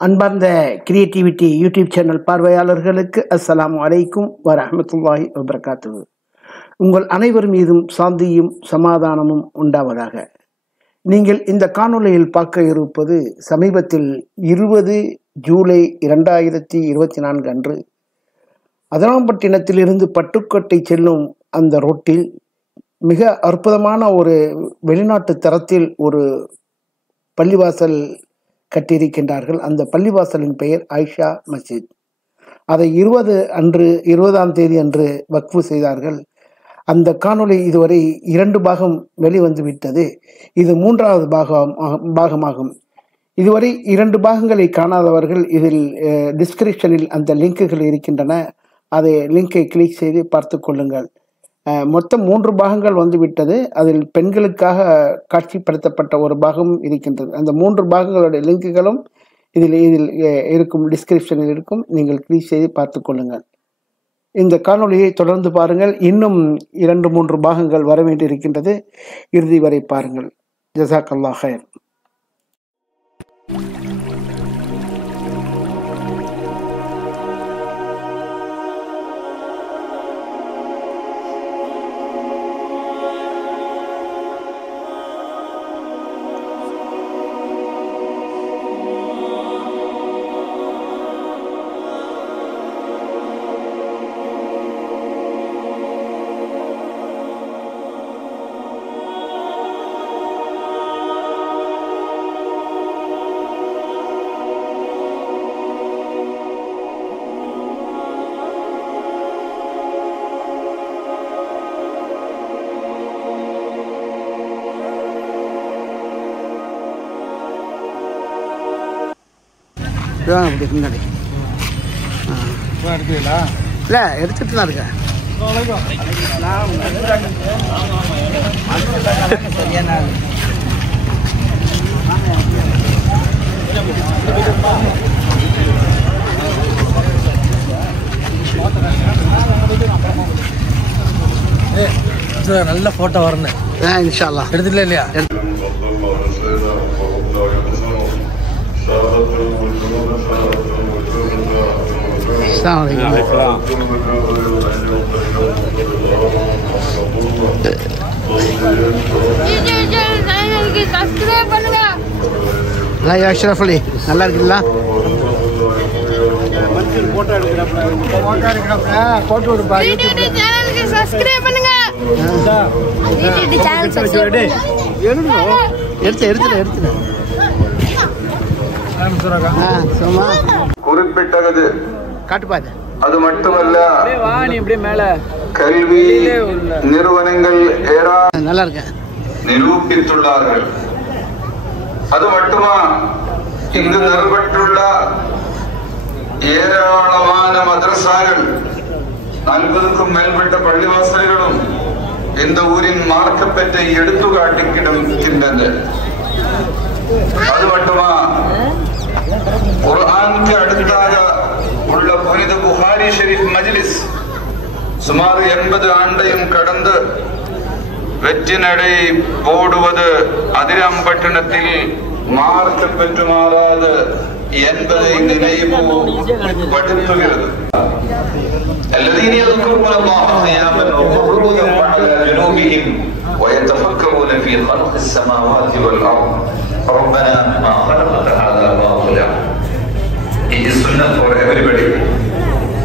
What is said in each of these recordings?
அன்பார்ந்த creativity YouTube channel பார்வையாளர்களுக்கு அஸ்ஸலாமு அலைக்கும் வரஹ்மத்துல்லாஹி வபரகாத்துஹு. உங்கள் அனைவர் மீதும் சாந்தியும் சமாதானமும் உண்டாவதாக. நீங்கள் இந்த காணொளியில் பார்க்க இருப்பது சமீபத்தில் 20 ஜூலை 2024 அன்று அதனாம்பட்டினத்திலிருந்து பட்டுக்கோட்டை செல்லும் அந்த ரோட்டில் மிக அற்புதமான ஒரு வெளிநாட்டு தரத்தில் ஒரு பள்ளிவாசல் கட்டியிருக்கின்றார்கள். அந்த பள்ளிவாசலின் பெயர் ஆயிஷா மஸ்ஜித். அதை 20ஆம் தேதி அன்று வக்ஃபு செய்தார்கள். அந்த காணொளி இதுவரை 2 பாகம் வெளிவந்து விட்டது. இது 3வது பாகமாகும். இதுவரை 2 பாகங்களை காணாதவர்கள் இதில் டிஸ்கிரிப்ஷனில் அந்த லிங்குகள் இருக்கின்றன. அதை லிங்கை கிளிக் செய்து பார்த்து கொள்ளுங்கள். மொத்தம் 3 பாகங்கள் வந்துவிட்டது. அதில் பெண்களுக்காக காட்சிப்படுத்தப்பட்ட ஒரு பாகம் இருக்கின்றது. அந்த 3 பாகங்களுடைய லிங்குகளும் இதில் இருக்கும், டிஸ்கிரிப்ஷனில் இருக்கும். நீங்கள் கிளிக் செய்து பார்த்து கொள்ளுங்கள். இந்த காணொளியை தொடர்ந்து பாருங்கள். இன்னும் 2-3 பாகங்கள் வர வேண்டியிருக்கின்றது. இறுதி வரை பாருங்கள். ஜஸாக்கல்லாஹ் ஹைர். அப்படி முன்னாடி இல்லை எடுத்துட்டு தான் இருக்கேன். நல்ல போட்டோ வரணும். இன்ஷா அல்லாஹ் எடுத்துக்கல இல்லையா? அஷ்ரஃப் அலி நல்லா இருக்குல்ல? குறிப்பிட்டது காட்டுப்பாது. அது மட்டுமல்ல, கல்வி நிறுவனங்கள் நல்லா இருக்கேன் நிரூபித்துள்ளார்கள். அது மட்டுமா, இங்கு நிறுவப்பட்டுள்ள ஏராளமான மதரசாக்கள், 40க்கும் மேற்பட்ட பள்ளிவாசல்களும் இந்த ஊரின் மார்க்கப்பற்றை எடுத்து காட்டுகின்றன. அது மட்டுமா, குர்ஆனுக்கு அடுத்தாக உள்ள புனித புகாரி ஷரீஃப் மஜ்லிஸ் சுமார் 80 ஆண்டையும் கடந்து வெற்றி நடை போடுவது அதிராம்பட்டினத்தில் மார்க்கம் பெற்று மாறாது என்பதை நினைவுபடுத்துகிறது. الذين يذكرون الله قياما وقعودا وعلى جنوبهم ويتفكرون في خلق السماوات والارض ربنا ما خلقت هذا باطلا. It is sunnah for everybody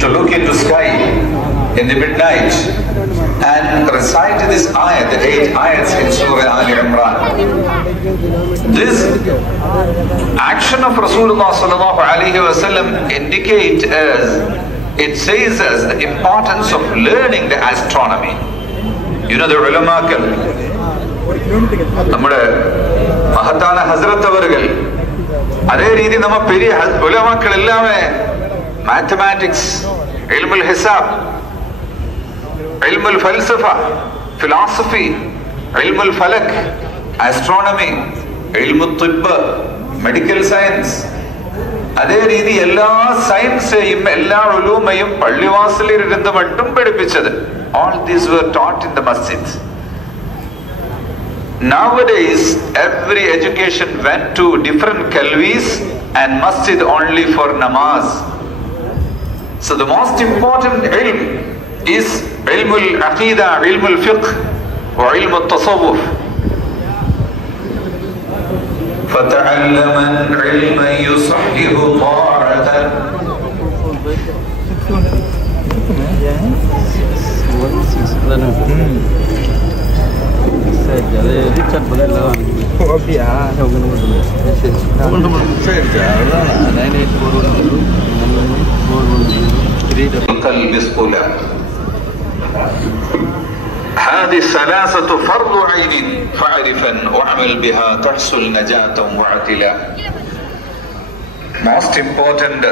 to look into sky in the midnight and recite this ayat, the 8 ayats in Surah Ali Imran. This action of Rasulullah sallallahu alaihi wasallam indicate as, it says as the importance of learning the astronomy. You know the ulamaக்கள், நம்முடைய மகத்தான ஹஸ்ரத் அவர்கள், அதே ரீதி நம்ம பெரிய உலமாக்கள் எல்லாமே mathematics, இல்முல் ஹிசாப், இல்முல் ஃபல்சஃபா, philosophy, இல்முல் ஃபலக், astronomy, இல்முத் திப், மெடிக்கல் சயின்ஸ், அதே ரீதி எல்லா சயின்ஸையும் எல்லா உலூமையும் பள்ளிவாசலில் இருந்து மட்டும் படிப்பிச்சது. All these were taught in the masjid. Nowadays every education went to different kalvis and masjid only for namaz. So the most important ilm is ilm al-aqidah, ilm al-fiqh, or ilm al-tasawwuf. فَتَعَلَّمًا عِلْمًا يُصَحِّحُ طَاعَةً. قلب الصلاة. هذه الثلاثة فرض عين فاعرفا واعمل بها تحصل نجاة واعتلاء. Most important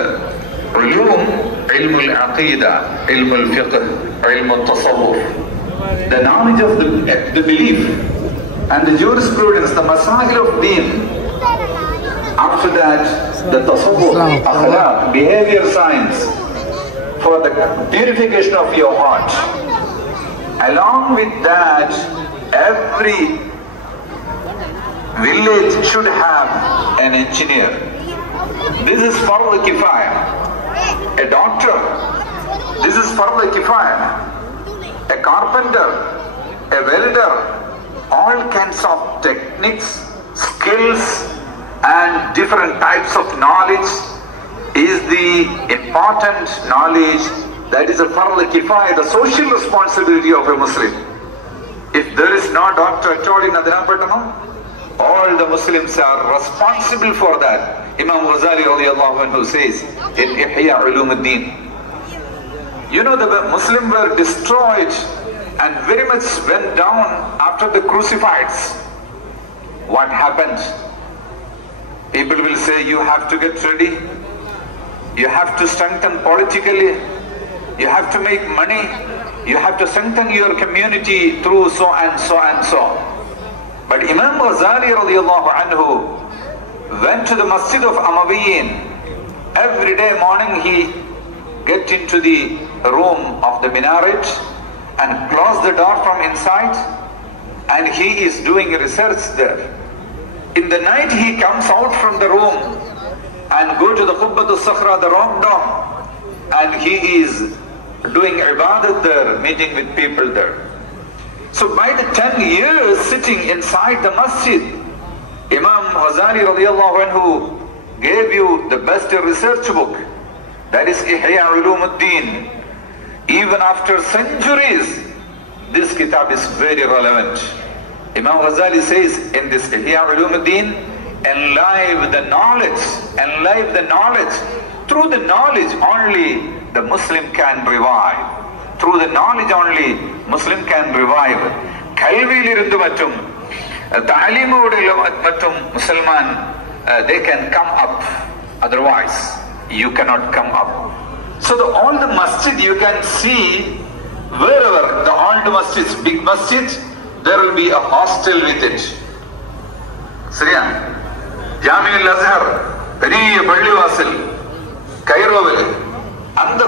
علوم علم العقيدة, علم الفقه, علم التصوف. The knowledge of the belief and the jurisprudence, the masail of deen. After that, the tasawwuf, akhlaq, behavior science for the purification of your heart. Along with that, every village should have an engineer. This is farz kifaya. A doctor, this is farz kifaya. A carpenter, a welder, all kinds of techniques, skills, and different types of knowledge is the important knowledge that is a farz kifaya, the social responsibility of a Muslim. If there is no doctor at all in Adinapatnam, all the Muslims are responsible for that. Imam Ghazali radiallahu anhu says in Ihya Ulumuddin, you know, the Muslims were destroyed and very much went down after the crucifixions. What happened? People will say you have to get ready, you have to strengthen politically, you have to make money, you have to strengthen your community through so and so and so. But Imam Ghazali radiallahu anhu went to the masjid of Amawiyin. Every day morning he get into the room of the minaret and close the door from inside, and he is doing research there. In the night he comes out from the room and go to the Qubbatul Sakhra, the rock dome, and he is doing ibadat there, meeting with people there. So by the 10 years sitting inside the masjid, Imam Ghazali radiallahu anhu gave you the best research book, that is Ihya Ulumuddin. Even after centuries, this kitab is very relevant. Imam Ghazali says in this Ihya Ulumuddin, enlive the knowledge. Through the knowledge only the Muslim can revive. Through the knowledge only Muslim can revive. Kalviyilirundu mattum ta'aleemodu mattum Musliman they can come up. Otherwise you cannot come up. So all the masjid you can see, wherever the old masjids, big masjid, there will be a hostel with it. Sriya, Jami al-Azhar, பெரிய பள்ளிவாசல் கைரோவில், அந்த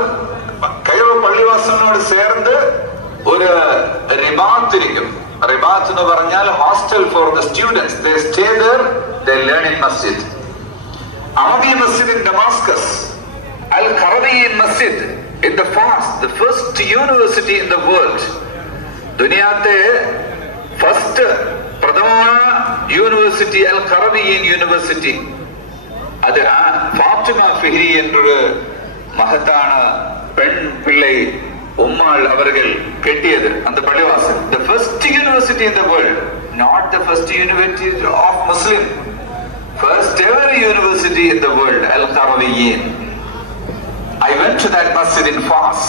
Cairo பள்ளிவாசலோடு சேர்ந்து ஒரு ரிபாத் இருக்கும். ரிபாத் എന്ന് പറഞ്ഞാൽ hostel for the students. They stay there, they learn in masjid. Amawi Masjid in Damascus, Al-Qarawiyyin Masjid in the Fars, the first university in the world. Duniyate first Pradama University, Al-Qarawiyyin University. அது ஃபாத்திமா ஃபிஹ்ரி என்ற மகத்தான பெண் பிள்ளை உம்மாள் அவர்கள் கட்டியது அந்த பள்ளிவாசல். The first university in the world, not the first university of Muslim, first ever university in the world, Al-Qarawiyyin. I went to that masjid in Fars,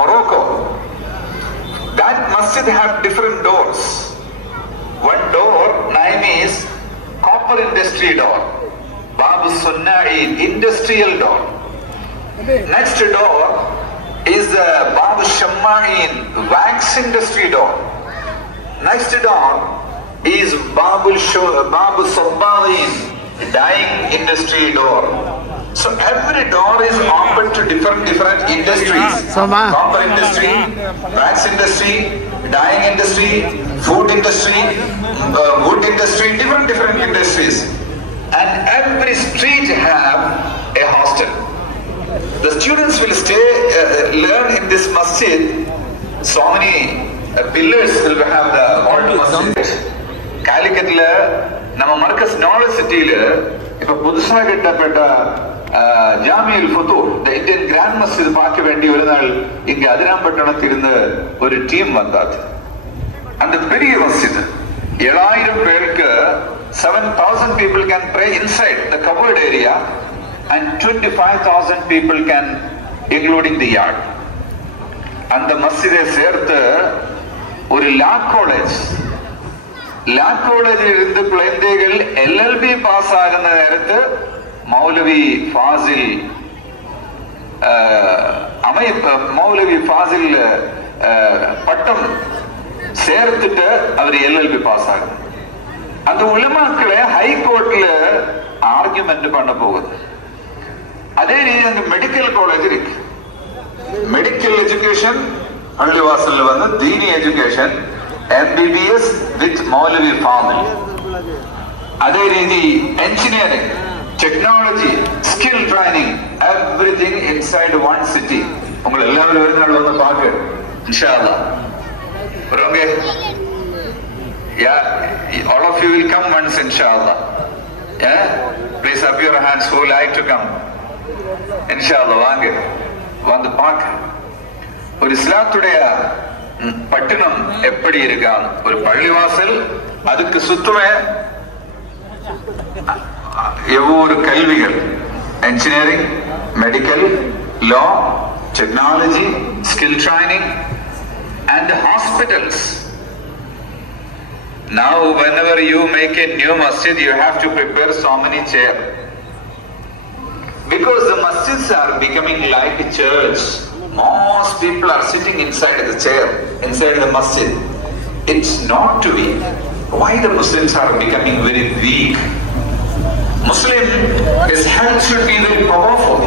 Morocco. That masjid had different doors. One door name is copper industry door, Bab Sunnai industrial door. Next door is the Bab Shamma'in wax industry door. Next door is Bab Sabbalin dyeing industry door. So every door is open to different industries. Copper industry, wax industry, dyeing industry, food industry, wood industry, different industries. and every street have a hostel. The students will stay, learn in this masjid. So many pillars will have the old masjid. Calicut நம்ம மர்கஸ் யூனிவர்சிட்டியில இப்ப புதுசாக கட்டப்பட்ட ஜாமியுல் ஃபுதூர் the Indian Grand Masjid பார்க்க வேண்டிய ஒரு நாள் இங்க அதிராம்பட்டணத்தில் இருந்த ஒரு டீம் வந்தாது. அந்த பெரிய மஸ்ஜித் 7000 பேருக்கு 7,000 people can pray inside the covered area and 25,000 people can including the yard. அந்த மஸ்ஜிதை சேர்த்து ஒரு லா காலேஜில் இருந்து குழந்தைகள் LLB பாஸ் ஆகுன நேரத்து மௌலவி ஃபாசில் பட்டம் சேர்த்துட்டு அவர் LLB பாஸ் ஆகும். அந்த உலமாக்களை ஹைகோர்ட்ல ஆர்குமெண்ட் பண்ண போகுது. அதே ரீதி அங்க மெடிக்கல் காலேஜ் இருக்கு. மெடிக்கல் எஜுகேஷன் பள்ளிவாசல்ல வந்து தீனி எஜுகேஷன் MBBS with மௌலவி ஃபாசில். அதே ரீதி engineering, technology, skill training, everything inside one city. உங்களை எல்லாரும் ஒரு நாள் வந்து பாக்க இன்ஷா அல்லாஹ். Okay. Yeah, all of you will come once inshallah. Yeah, please up your hands who like to come. Inshallah, வாங்க வந்து பாக்க. ஒரு இஸ்லாத்துடைய பட்டணம் எப்படி இருக்கான், ஒரு பள்ளிவாசல் அதுக்கு சுத்தமே எவ்வளவு கல்விகள், engineering, medical, law, technology, skill training and hospitals. Now whenever you make a new masjid you have to prepare so many chairs because the masjids are becoming like a church. Most people are sitting inside the chair, inside the masjid. It's not to be. Why the Muslims are becoming very weak? Muslim, his health should be very powerful.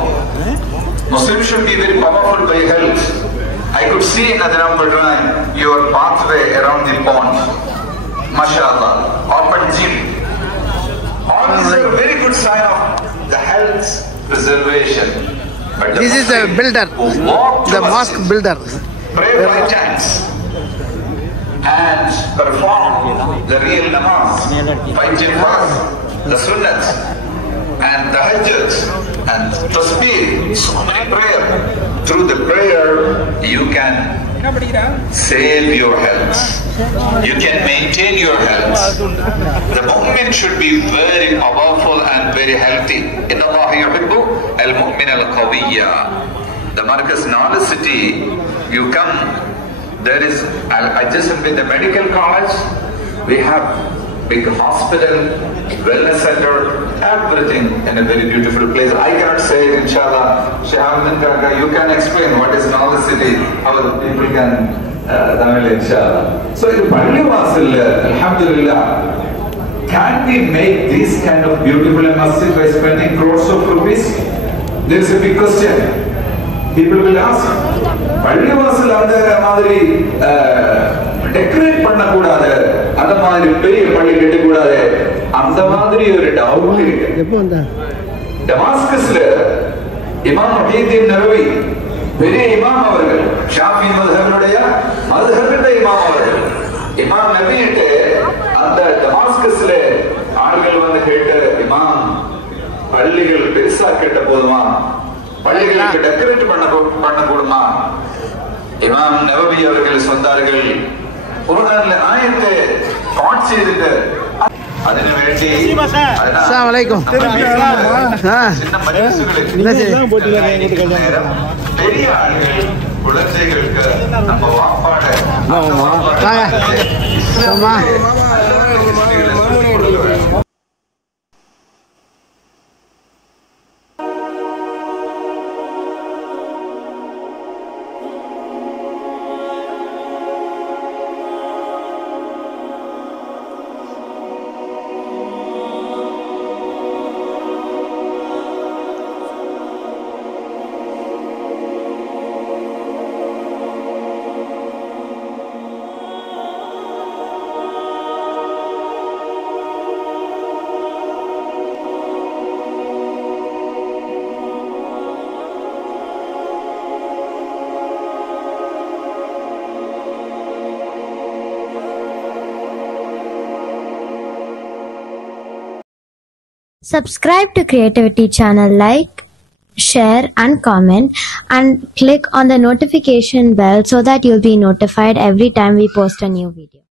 Muslim should be very powerful by health. I could see in Adirambadan your pathway around the pond. MashaAllah, open gym. All these are very good sign of the health preservation. But This is the builder, the mosque builder. Pray by chance and perform the real namaz, fight jihad, the sunnats and the hajjats and tasbih, so many prayer. Through the prayer you can save your health. You can maintain your health. The mu'min should be very powerful and very healthy. Inna Allah yuhibbu al-mu'min al-qawiyya. The Markaz Knowledge City, you come, there is adjacent with the medical college, we have big hospital, wellness center, everything in a very beautiful place. I cannot say it, inshallah. Shahabuddin Kaka, you can explain what is Knowledge City, how the people can Tamil, inshallah. So in Pallivasil, alhamdulillah, can we make this kind of beautiful masjid by spending crores of rupees? There is a big question. People will ask, Pallivasil அந்த மாதிரி decorate பண்ண கூடாது, அந்த மாதிரி பெரிய பள்ளி கட்ட கூடாது, அந்த மாதிரி ஒரு டவுட் இருக்கு. டமாஸ்கஸ்ல இமாம் முஹியுத்தீன் நபவி பெரிய இமாம் அவர்கள், ஷாஃபி மذஹபினுடைய இமாம் அவர்கள், இமாம் நபியிட்டு அந்த டமாஸ்கஸ்ல ஆட்கள் வந்து கேட்டு, இமாம் பள்ளிகள் பெருசா கட்ட போதுமா, பள்ளிகளுக்கு டெக்கரேட் பண்ண கூடுமா? இமாம் நபவி அவர்கள் சொன்னார்கள், குர்ஆன்ல ஆயத்தை பாட் செய்துட்டு அதினு வேண்டி அஸ்ஸலாமு அலைக்கும் சின்ன மஜ்லிஸ்களுக்கு பெரிய ஆள்கள் குழந்தைகளுக்கு நம்ம வாப்பாட Subscribe to Creativity channel, like, share and comment, and click on the notification bell so that you'll be notified every time we post a new video.